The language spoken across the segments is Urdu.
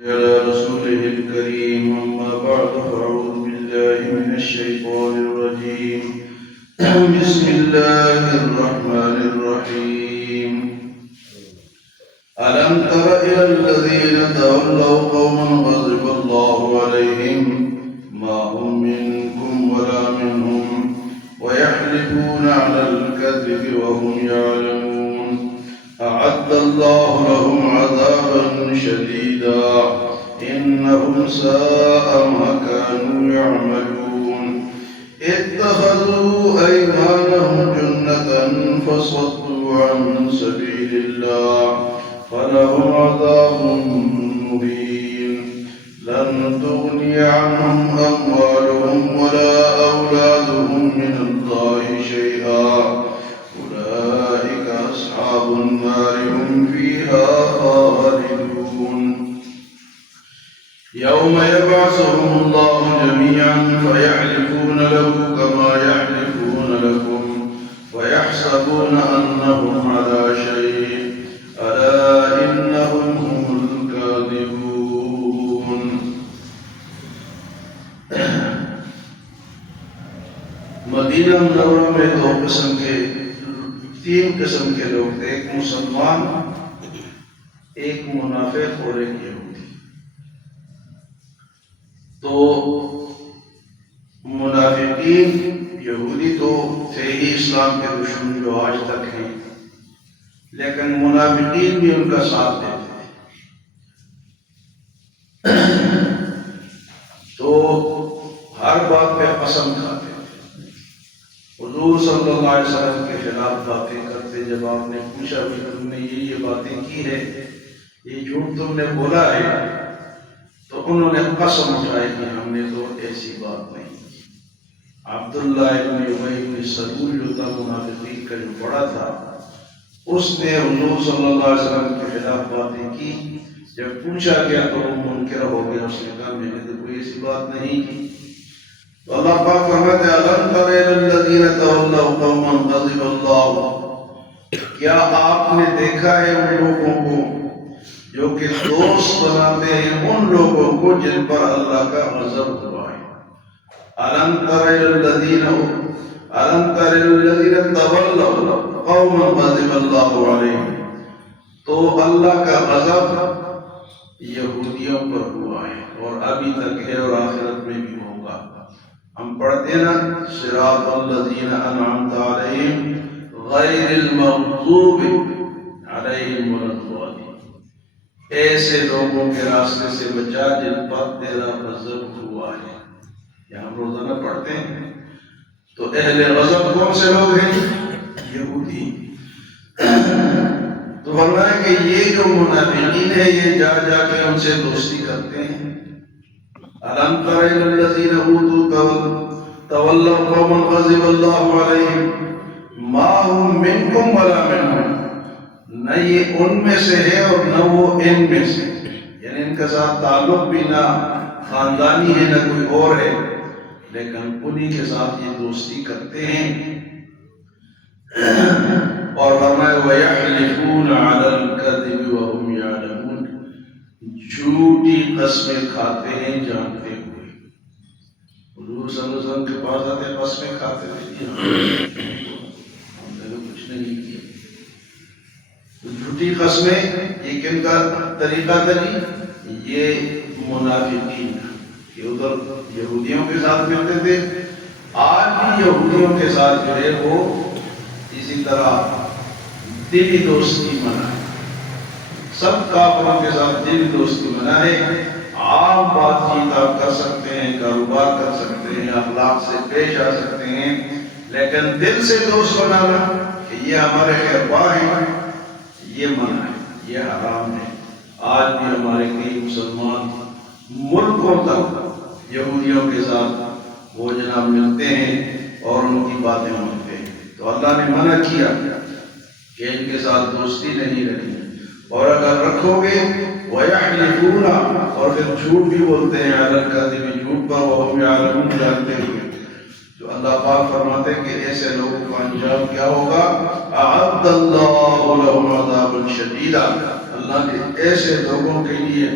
على رسوله الكريم أما بعد فأعوذ بالله من الشيطان الرجيم بسم الله الرحمن الرحيم ألم تر إلى الذين تولوا قوما غضب الله عليهم ما هم منكم ولا منهم ويحلفون على الكذب وهم يعلمون أعد الله لهم عذابا شديدا إنهم ساء ما كانوا يعملون اتخذوا أيمانهم جنة فصدوا عن سبيل الله فلهم عذاب مهين لن تغني عنهم أموالهم ولا أولادهم من الله شيئا أولئك أصحاب النار هم فيها خالدون يوم يبعثهم الله جميعا فيحلفون له كما يحلفون لكم ويحسبون أنهم على شيء ألا إنهم هم الكاذبون مدینہ منورہ میں تین قسم کے لوگ تھے، ایک مسلمان، ایک منافق اور ایک یہودی۔ تو منافقین یہودی تو تھے ہی اسلام کے دشمن جو آج تک ہیں، لیکن منافقین بھی ان کا ساتھ دیتے تھے، تو ہر بات پہ قسم کھاتے تھے، حضور صلی اللہ علیہ وسلم کے خلاف باتیں کرتے۔ جب آپ نے پوچھا کہ تم نے یہ باتیں کی ہے، یہ جھوٹ تم نے بولا ہے، تو انہوں نے قسم اٹھائی کہ ہم نے تو ایسی بات نہیں کی۔ عبداللہ ابن ابی بن سلول جو تھا منافقین کا جو بڑا تھا، اس نے حضور صلی اللہ علیہ وسلم کے خلاف باتیں کی۔ جب پوچھا گیا تو وہ منکر ہو گیا، اس نے کہا میں نے تو کوئی ایسی بات نہیں کی۔ تو اللہ پاک فرماتے ہیں أَلَمْ تَرَ إِلَى الَّذِينَ تَوَلَّوْا قَوْمًا غَضِبَ اللَّهُ، کیا آپ نے دیکھا ہے ان لوگوں کو جو کہ دوست بناتے ہیں ان لوگوں کو جن پر اللہ کا غضب ہوا ہے؟ أَلَمْ تَرَ إِلَى الَّذِينَ تَوَلَّوْا قَوْمًا غَضِبَ اللَّهُ عَلَيْهِمْ، تو اللہ کا غضب یہودیوں پر ہوا ہے اور ابھی تک ہے اور آخرت میں بھی ہوگا۔ ہم پڑھتے ہیں نا صراط الذین انعمت علیہم غیر المغضوب علیہم ولا الضالین، ایسے لوگوں کے راستے سے بچا جن پر تیرا غضب ہوا ہے۔ یہ ہم روزانہ پڑھتے ہیں۔ تو اہل غضب کون سے لوگ ہیں؟ یہودی۔ تو فرمایا کہ یہ جو منافقین ہیں یہ جا جا کے ان سے دوستی کرتے ہیں۔ أَلَمْ تَرَ إِلَى الَّذِينَ أُوتُوا تَوَلَّوْا قَوْمًا غَضِبَ اللَّهُ عَلَيْهِمْ مَا هُمْ مِنْكُمْ وَلَا مِنْهُمْ، نہ یہ ان میں سے ہے اور نہ وہ ان میں سے، یعنی ان کے ساتھ تعلق بھی نہ خاندانی ہے نہ کوئی اور ہے، لیکن انہی کے ساتھ یہ دوستی کرتے ہیں۔ اور فرمایا وَيَحْلِفُونَ عَلَى الْكَذِبِ وَهُمْ يَعْلَمُونَ، جھوٹی قسمیں کھاتے ہیں جانتے ہوئے۔ حضور صلی اللہ علیہ وسلم کے پاس آتے قسمیں کھاتے تھے، ہم نے تو کچھ نہیں کیا۔ تو جھوٹی قسمیں یہ کن کا طریقہ تھا جی؟ یہ منافقین کہ ادھر یہودیوں کے ساتھ ملتے تھے، آج بھی یہودیوں کے ساتھ جو ہے وہ اسی طرح دلی دوستی منع ہے۔ سب کافروں کے ساتھ دلی دوستی منع ہے۔ عام بات چیت آپ کر سکتے ہیں، کاروبار کر سکتے ہیں، اخلاق سے پیش آ سکتے ہیں، لیکن دل سے دوست بنانا کہ یہ ہمارے خیر خواہ ہیں، یہ منع ہے، یہ حرام ہے۔ آج بھی ہمارے کئی مسلمان ملکوں تک یہودیوں کے ساتھ وہ جناب ملتے ہیں اور ان کی باتیں مانتے ہیں۔ تو اللہ نے منع کیا کہ ان کے ساتھ دوستی نہیں رکھنی، اور اگر رکھو گے وَيَحْلِفُونَ، اور پھر جھوٹ بھی بولتے ہیں، عَلَى الْكَذِبِ، جھوٹ پر، وَهُمْ يَعْلَمُونَ، جانتے ہوئے۔ تو اللہ پاک فرماتے ہیں کہ ایسے لوگوں کا انجام کیا ہوگا؟ اعد اللہ لهم عذابا شدیدا، اللہ نے ایسے لوگوں کے لیے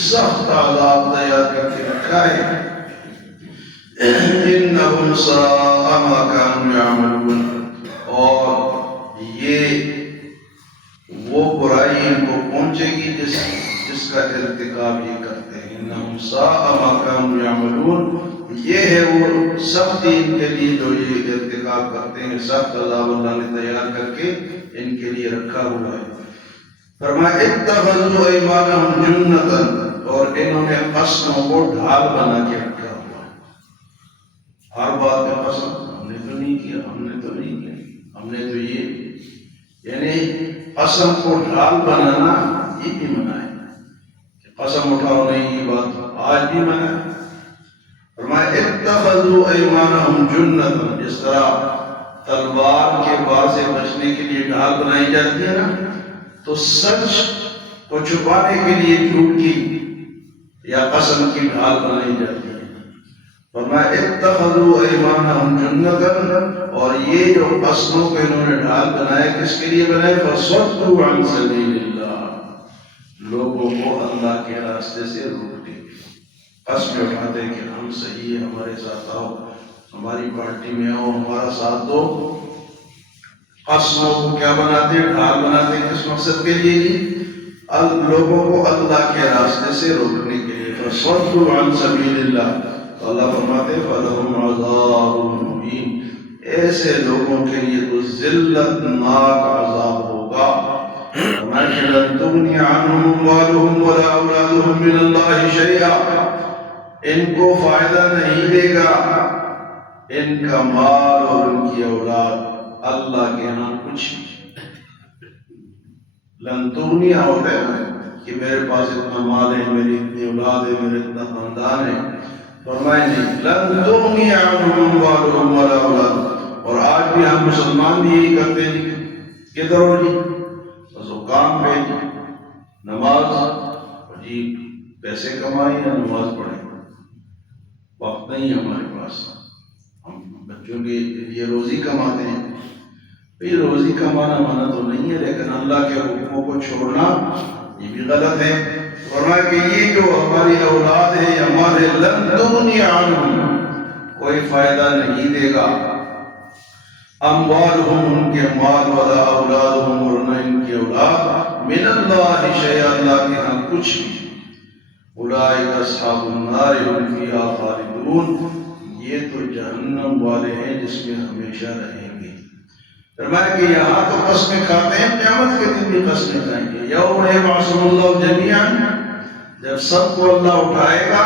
سخت عذاب تیار کر کے رکھا ہے. انہم ساء ما کانوا یعملون، اور یہ وہ برائی ان کو پہنچے گی جس کا ارتکاب یہ کرتے ہیں. انہم ساء ما کانوا یعملون، یہ ہے وہ سختی ان کے لیے جو یہ ارتکاب کرتے ہیں. سخت عذاب اللہ نے تیار کر کے ان کے لیے رکھا ہوا ہے. فرمایا اتخذوا ایمانہم جنۃ، اور انہوں نے قسموں کو ڈھال بنا کے رکھا ہوا ہے. ہر بات میں قسم، ہم نے تو نہیں کیا، ہم نے تو نہیں کیا، ہم نے تو یہ، یعنی قسم کو ڈھال بنانا یہ بھی منع ہے کہ قسم اٹھاؤ نہیں، یہ بات آج بھی منع ہے. فرمایا اتخذوا ایمانہم جنۃ، جس طرح تلوار کے وار سے بچنے کے لیے ڈھال بنائی جاتی ہے نا، تو سچ کو چھپانے کے لیے جھوٹ کی یا قسم کی ڈھال بنائی جاتی ہے. فرمایا اتخذوا ایمانہم جنۃ، اور یہ جو قسموں کو انہوں نے ڈھال بنایا کس کے لیے بنائے؟ فصدوا عن سبیل اللہ، لوگوں کو اللہ کے راستے سے روکتے. قسم اٹھاتے کہ ہم صحیح ہے، ہمارے ساتھ آؤ، ہماری پارٹی میں آؤ، ہمارا ساتھ دو. قسموں کو کیا بناتے ہیں؟ ڈھال بناتے ہیں. کس مقصد کے لیے؟ لوگوں کو اللہ کے راستے سے روکنے کے لیے. فصدوا عن سبیل اللہ، تو اللہ فرماتے ہیں فَلَهُمْ عَذَابٌ مُّهِينٌ، ایسے لوگوں کے لیے تو ذلت ناک عذاب ہوگا. وَمَا لَن تُغْنِيَ عَنْهُمْ أَمْوَالُهُمْ وَلَا أَوْلَادُهُم مِّنَ اللَّهِ شَيْئًا، ان کو فائدہ نہیں دے گا ان کا مال اور ان کی اولاد اللہ کے ہاں کچھ نہیں. لن تغنیہ ہوتا ہے نا کہ میرے پاس اتنا مال ہے، میری اتنی اولاد ہے، میرے اتنا خاندان ہے. فرمائے نہیں، لن تغنی عنہم اموالہم ولا اولادہم. اور آج بھی ہم مسلمان بھی یہی کرتے ہیں، کدھر ہو جی بس وہ کام پہ نماز، جی پیسے کمائیں یا نماز پڑھیں، وقت نہیں ہے ہمارے پاس. ہم بچوں کے لیے روزی کماتے ہیں. یہ روزی کمانا منع تو نہیں ہے، لیکن اللہ کے حکموں کو چھوڑنا یہ بھی غلط ہے. فرمایا کہ یہ جو ہماری اولاد ہے یا مال ہے، لن تغنی عنہم، کوئی فائدہ نہیں دے گا. اموالہم، ان کے مال، ولا اولادہم، اور نہ ان کی اولاد، من اللہ شیئا، اللہ کے ہاں کچھ بھی. اولئک اصحاب النار هم فیہا خالدون، یہ تو جہنم والے ہیں جس میں ہمیشہ رہیں گے. فرمایا کہ یہاں تو قسمیں کھاتے ہیں، قیامت کے دن بھی قسمیں کھائیں گے. یوم یبعثہم اللہ جمیعا، جب سب کو اللہ اٹھائے گا،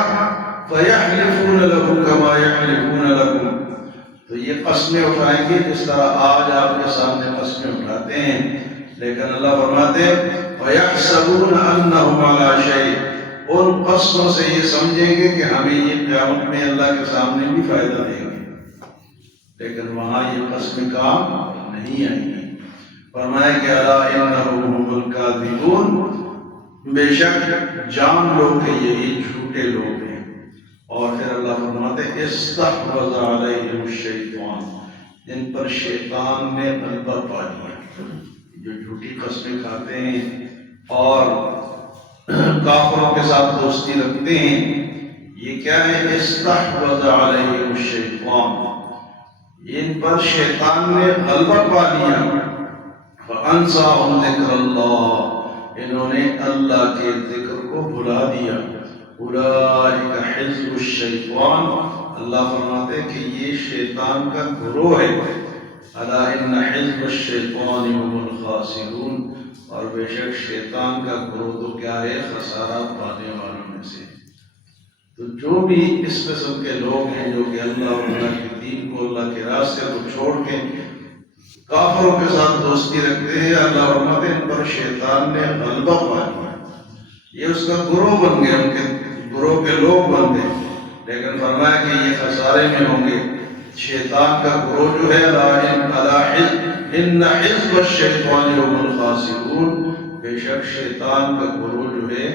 فیحلفون لہ کما یحلفون لکم، تو یہ قسمیں اٹھائیں گے جس طرح آج آپ کے سامنے قسمیں اٹھاتے ہیں. لیکن اللہ فرماتے ہیں وَيَحْسَبُونَ أَنَّهُمْ عَلَىٰ شَيْءٍ، ان قسموں سے یہ سمجھیں گے کہ ہمیں یہ قیامت میں اللہ کے سامنے بھی فائدہ دیں گے، لیکن وہاں یہ قسمیں کام نہیں آئیں گی. فرمایا کہ الا انہم هم الکاذبون، بے شک جان لو کہ یہی جھوٹے لوگ ہیں. اور پھر اللہ فرماتے ہیں استحوذ علیہم الشیطان، جن پر شیطان نے غلبہ پا لیا. جو جھوٹی قسمیں کھاتے ہیں اور کافروں کے ساتھ دوستی رکھتے ہیں، یہ کیا ہے؟ استحوذ علیہم الشیطان، ان پر شیطان نے غلبہ پا لیا. فانساہم ذکر اللہ، انہوں نے اللہ کے ذکر کو بھلا دیا. اولئک حزب الشیطان، اللہ فرماتے کہ یہ شیطان کا گروہ ہے. الا ان حزب الشیطان هم الخاسرون، اور بے شک شیطان کا گروہ تو کیا ہے؟ خسارہ پانے والوں میں سے. تو جو بھی اس قسم کے لوگ ہیں جو کہ اللہ اور اللہ کے دین کو، اللہ کے راستے کو چھوڑ کے کافروں کے ساتھ دوستی رکھتے ہیں، اللہ فرماتے ہیں ان پر شیطان نے غلبہ پا لیا. یہ اس کا گروہ بن گئے، ان کے گروہ کے لوگ بن گئے. لیکن فرمایا کہ یہ خسارے میں ہوں گے. شیطان کا گروہ جو ہے ان حزب الشیطان هم الخاسرون، بے شک شیطان کا گروہ جو ہے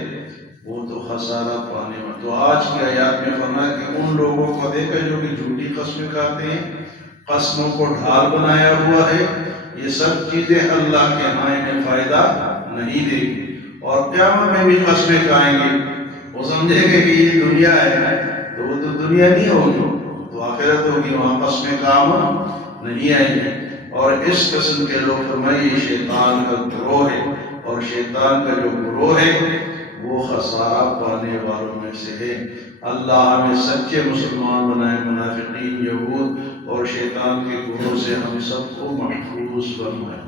وہ تو خسارہ پانے والا. تو آج کی آیات میں فرمایا کہ ان لوگوں کو دیکھا جو کہ جھوٹی قسمیں کھاتے ہیں، قسموں کو ڈھال بنایا ہوا ہے، یہ سب چیزیں اللہ کے ہاں انہیں فائدہ نہیں دے گی. اور قیامت میں بھی قسمیں کھائیں گے. وہ سمجھے گے کہ یہ دنیا ہے تو وہ تو دنیا نہیں ہوگی، تو آخرت ہوگی، وہاں قسمیں کام نہیں آئیں گے. اور اس قسم کے لوگ فرمائے یہ شیطان کا گروہ ہے، اور شیطان کا جو گروہ ہے وہ خسارہ پانے والوں میں سے ہے. اللہ ہمیں سچے مسلمان بنائے، منافقین، یہود اور شیطان کے گروہ سے ہم سب کو محفوظ فرمائے.